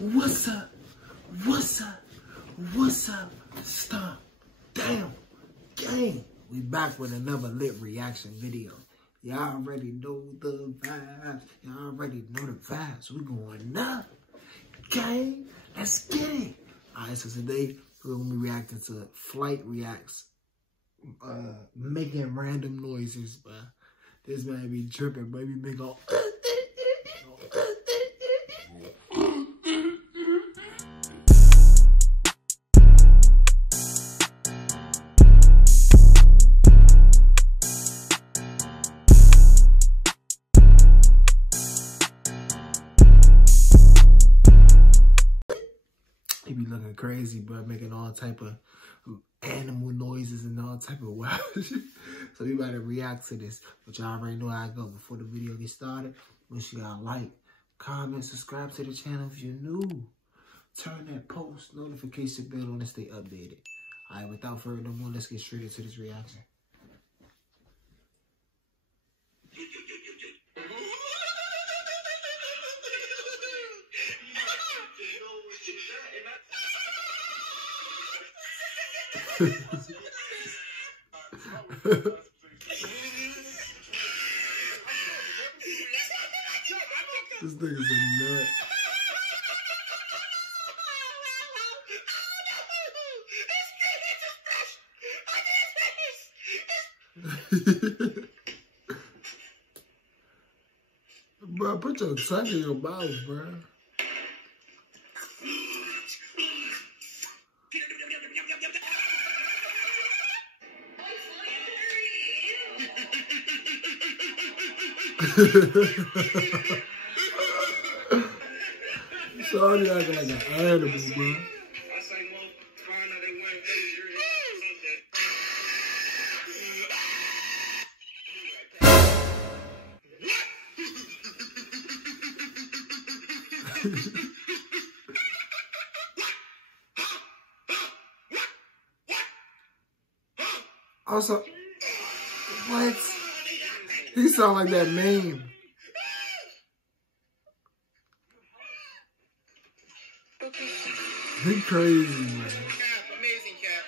What's up? What's up? What's up? Stop. Damn. Gang. We back with another lit reaction video. Y'all already know the vibes. Y'all already know the vibes. We going up. Gang. Let's get it. Alright, so today we're going to be reacting to Flight Reacts. Making random noises, but this man be tripping, baby. Big ol' he be looking crazy, but making all type of animal noises and all type of wild shit. So we about to react to this. But y'all already know how I go. Before the video gets started, make sure y'all like, comment, subscribe to the channel if you're new. Turn that post notification bell on to stay updated. Alright, without further ado, let's get straight into this reaction. This nigga's a nut. Bro, put your tongue in your mouth, bro. Sorry, I got like an animal, bro. Also, what? He sound like that meme. He crazy, man. Amazing cap.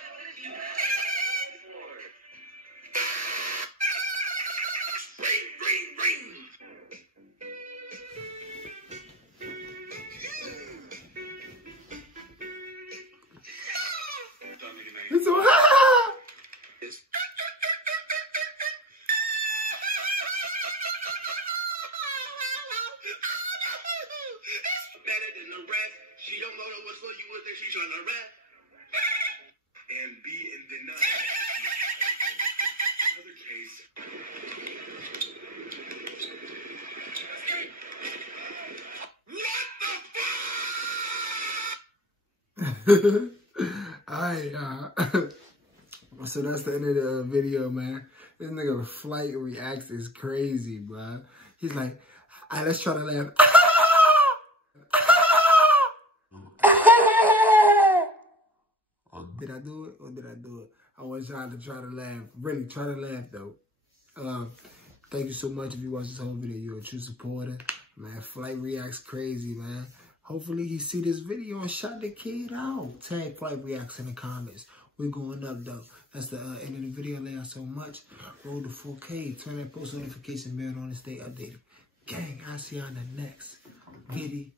It's so Better than the rest. She don't know what's what you would think she's trying to rap. And be in denial. Another case. Alright, so that's the end of the video, man. This nigga Flight Reacts is crazy, bro. He's like, alright, let's try to laugh. Did I do it or did I do it? I want y'all to try to laugh. Really, try to laugh, though. Thank you so much if you watched this whole video. You're a true supporter. Man, Flight Reacts crazy, man. Hopefully he see this video and shout the kid out. Tag Flight Reacts in the comments. We're going up, though. That's the end of the video. Thank you so much. Roll to 4K. Turn that post notification bell on and stay updated. Gang, I'll see y'all in the next video.